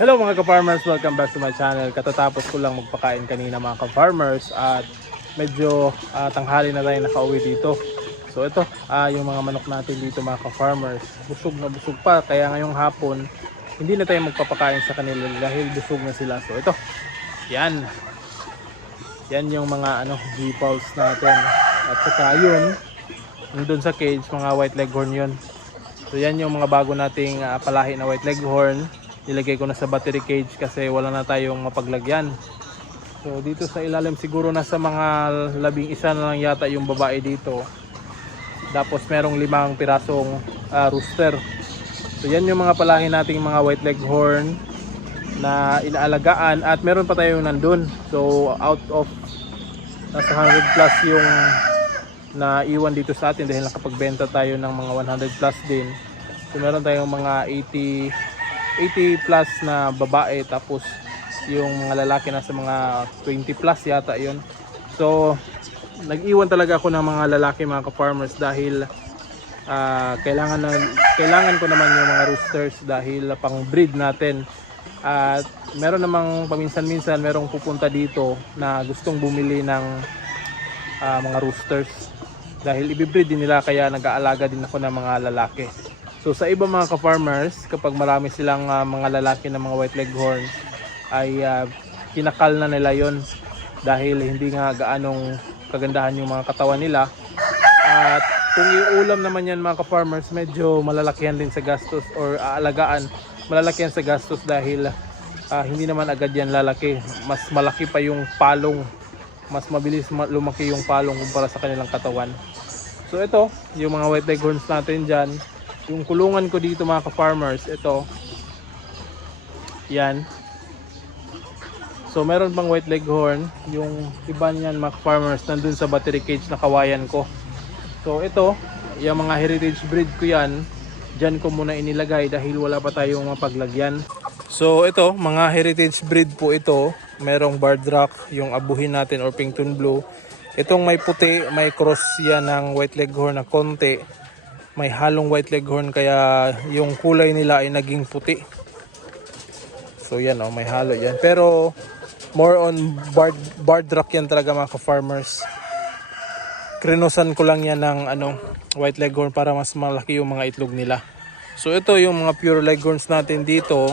Hello mga ka-farmers, welcome back to my channel. Katatapos ko lang magpakain kanina mga ka-farmers at medyo tanghali na tayo nakauwi dito. So ito, yung mga manok natin dito mga ka-farmers, busog na busog pa. Kaya ngayong hapon, hindi na tayo magpapakain sa kanila dahil busog na sila. So ito, yan. Yan yung mga G-Pulse natin. At saka yun, nandun sa cage, mga white leghorn yun. So yan yung mga bago nating palahi na white leghorn. Nilagay ko na sa battery cage kasi wala na tayong mapaglagyan. So dito sa ilalim siguro nasa mga 11 na lang yata yung babae dito. Tapos merong 5 pirasong rooster. So yan yung mga palahi nating mga white leghorn na inaalagaan at meron pa tayong nandun. So out of nasa 100 plus yung naiwan dito sa atin dahil nakapagbenta tayo ng mga 100 plus din. So meron tayong mga 80 plus na babae, tapos yung mga lalaki nasa mga 20 plus yata yun. So nag-iwan talaga ako ng mga lalaki mga ka-farmers dahil kailangan ko naman yung mga roosters dahil pang breed natin. At meron namang paminsan-minsan merong pupunta dito na gustong bumili ng mga roosters dahil ibibreed din nila, kaya nag-aalaga din ako ng mga lalaki. So sa iba mga ka-farmers, kapag marami silang mga lalaki na mga white leghorn ay kinakal na nila yon dahil hindi nga gaanong kagandahan yung mga katawan nila. At kung iulam naman yan mga ka-farmers, medyo malalakihan din sa gastos or aalagaan, malalakihan sa gastos dahil hindi naman agad yan lalaki. Mas malaki pa yung palong, mas mabilis lumaki yung palong kumpara sa kanilang katawan. So ito, yung mga white leghorns natin dyan. Yung kulungan ko dito mga ka-farmers, ito. Yan. So meron pang white leghorn. Yung iba niyan mga ka-farmers nandun sa battery cage na kawayan ko. So ito, yung mga heritage breed ko yan, dyan ko muna inilagay dahil wala pa tayong mapaglagyan. So ito, mga heritage breed po ito. Merong barred rock, yung abuhin natin or Pington blue. Itong may puti, may cross yan ng white leghorn na konti. May halong white leghorn kaya yung kulay nila ay naging puti. So yan may halo yan. Pero more on barred rock yan talaga mga ka-farmers. Krinosan ko lang yan ng white leghorn para mas malaki yung mga itlog nila. So ito yung mga pure leghorns natin dito.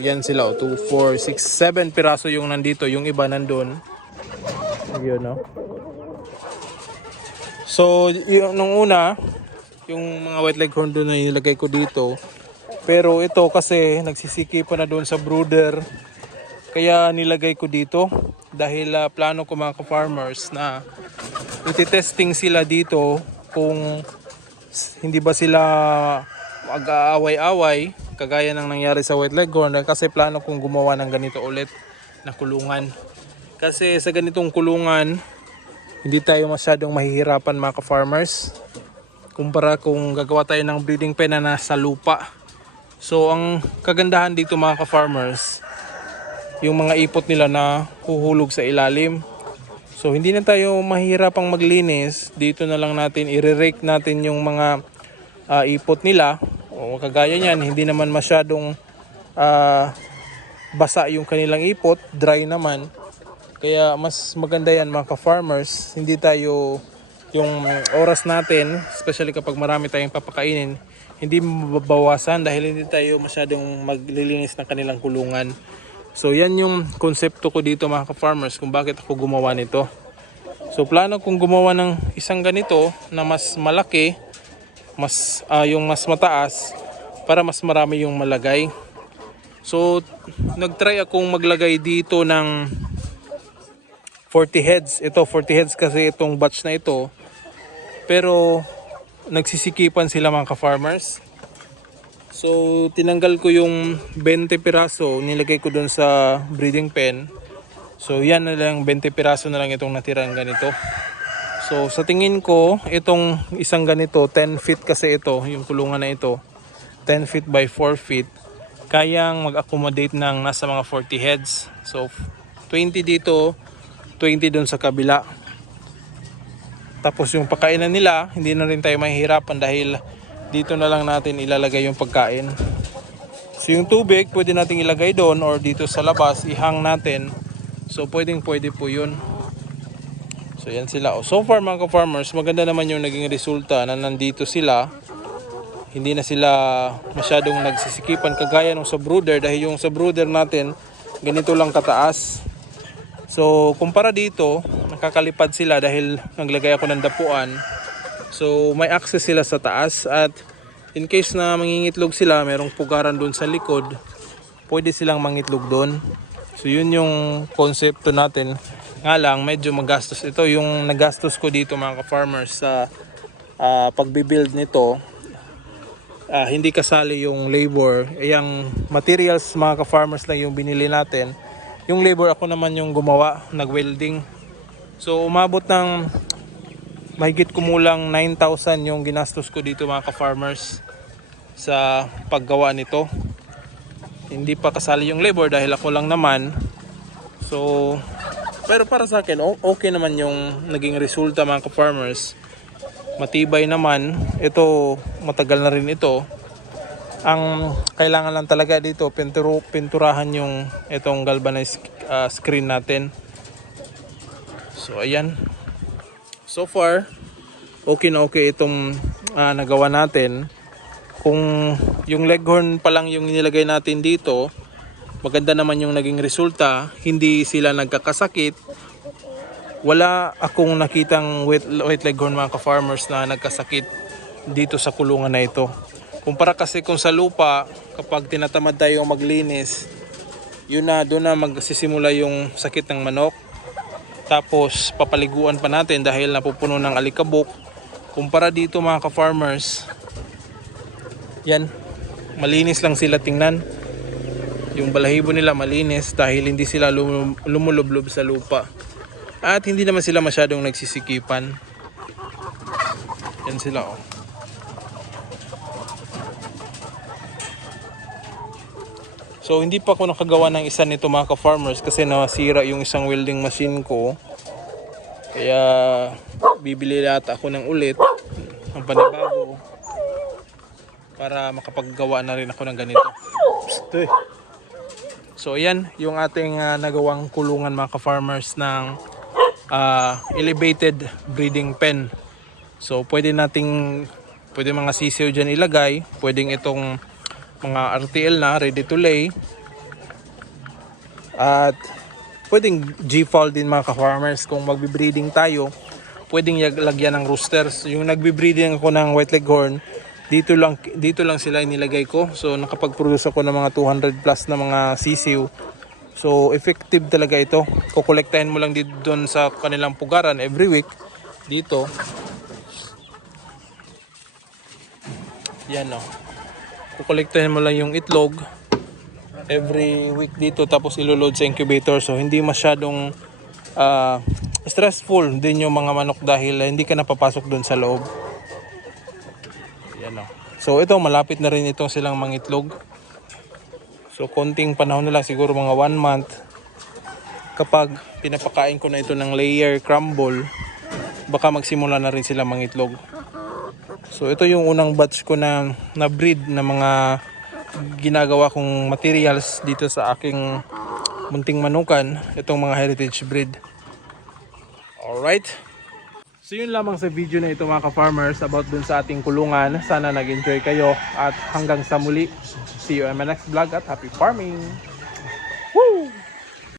Yan sila 2, 4, 6, 7 piraso yung nandito. Yung iba nandun. Yun So yung nung una, yung mga white leghorn doon na nilagay ko dito. Pero ito kasi nagsisikipan na doon sa brooder. Kaya nilagay ko dito dahil plano ko mga ka-farmers na iti-testing sila dito kung hindi ba sila mag-aaway-away kagaya ng nangyari sa white leghorn, kasi plano kong gumawa ng ganito ulit na kulungan. Kasi sa ganitong kulungan hindi tayo masyadong mahihirapan mga ka-farmers kumpara kung gagawa tayo ng breeding pen na nasa lupa. So ang kagandahan dito mga ka-farmers, yung mga ipot nila na huhulog sa ilalim. So hindi na tayo mahihirapang maglinis. Dito na lang natin i-rake natin yung mga ipot nila. O kagaya niyan, hindi naman masyadong basa yung kanilang ipot, dry naman. Kaya mas maganda yan mga ka-farmers. Hindi tayo yung oras natin, especially kapag marami tayong papakainin, hindi mababawasan dahil hindi tayo masyadong maglilinis ng kanilang kulungan. So yan yung konsepto ko dito mga ka-farmers kung bakit ako gumawa nito. So plano kong gumawa ng isang ganito na mas malaki, yung mas mataas para mas marami yung malagay. So nagtry akong maglagay dito ng 40 heads. Ito 40 heads kasi itong batch na ito. Pero nagsisikipan sila mga ka-farmers. So tinanggal ko yung 20 piraso, nilagay ko dun sa breeding pen. So yan na lang, 20 piraso na lang itong natirang ganito. So sa tingin ko, itong isang ganito, 10 feet kasi ito, yung kulungan na ito. 10 feet by 4 feet. Kayang mag-accommodate ng nasa mga 40 heads. So 20 dito, 20 dun sa kabila. Tapos yung pagkainan nila, hindi na rin tayo mahihirapan dahil dito na lang natin ilalagay yung pagkain. So yung tubig pwede nating ilagay doon or dito sa labas ihang natin. So pwede po yun. So yan sila. So far mga ka-farmers, maganda naman yung naging resulta na nandito sila. Hindi na sila masyadong nagsisikipan kagaya nung sa brooder, dahil yung sa brooder natin ganito lang kataas. So kumpara dito, nakakalipad sila dahil naglagay ako ng dapuan. So may access sila sa taas, at in case na mangingitlog sila, merong pugaran doon sa likod, pwede silang mangitlog doon. So yun yung konsepto natin. Nga lang, medyo magastos. Ito yung nagastos ko dito mga ka-farmers sa pagbibuild nito. Hindi kasali yung labor. Yung materials mga ka-farmers lang yung binili natin. Yung labor ako naman yung gumawa, nag-welding. So umabot ng mahigit kumulang 9,000 yung ginastos ko dito mga ka-farmers sa paggawa nito. Hindi pa kasali yung labor dahil ako lang naman. So pero para sa akin okay naman yung naging resulta mga ka-farmers. Matibay naman. Ito matagal na rin ito. Ang kailangan lang talaga dito pinturahan yung itong galvanized screen natin. So ayan. So far okay na okay itong nagawa natin. Kung yung leghorn pa lang yung nilagay natin dito, maganda naman yung naging resulta. Hindi sila nagkakasakit. Wala akong nakitang white leghorn mga ka-farmers na nagkasakit dito sa kulungan na ito. Kumpara kasi kung sa lupa, kapag tinatamad tayo maglinis, yun na, doon na magsisimula yung sakit ng manok. Tapos papaliguan pa natin dahil napupuno ng alikabok. Kumpara dito mga ka-farmers, yan, malinis lang sila tingnan. Yung balahibo nila malinis dahil hindi sila lumulublob sa lupa. At hindi naman sila masyadong nagsisikipan. Yan sila oh. So hindi pa ako nakagawa ng isa nito mga ka-farmers kasi nasira yung isang welding machine ko. Kaya bibili lahat ako ng ulit, ng panibago, para makapaggawa na rin ako ng ganito. So ayan yung ating nagawang kulungan mga ka-farmers ng elevated breeding pen. So pwede mga sisiw dyan ilagay, pwedeng itong mga RTL na ready to lay, at pwedeng G-fowl din mga ka-farmers. Kung magbe-breeding tayo, pwedeng lagyan ng roosters. Yung nagbe-breeding ako ng white leghorn, dito lang sila inilagay ko. So nakapag-produce ako ng mga 200 plus na mga sisiw. So effective talaga ito. Kukolektahin mo lang dito doon sa kanilang pugaran every week dito. Yan o. Kukolektahin mo lang yung itlog every week dito, tapos iloload sa incubator. So hindi masyadong stressful din yung mga manok dahil hindi ka napapasok doon sa loob. Yan o. So ito malapit na rin itong silang mangitlog. So konting panahon na lang, siguro mga 1 month, kapag pinapakain ko na ito ng layer crumble, baka magsimula na rin sila mangitlog. So ito yung unang batch ko na breed na mga ginagawa kong materials dito sa aking munting manukan, itong mga heritage breed. Alright. So yun lamang sa video na ito mga ka-farmers about dun sa ating kulungan. Sana nag-enjoy kayo at hanggang sa muli. See you in my next vlog at happy farming! Woo!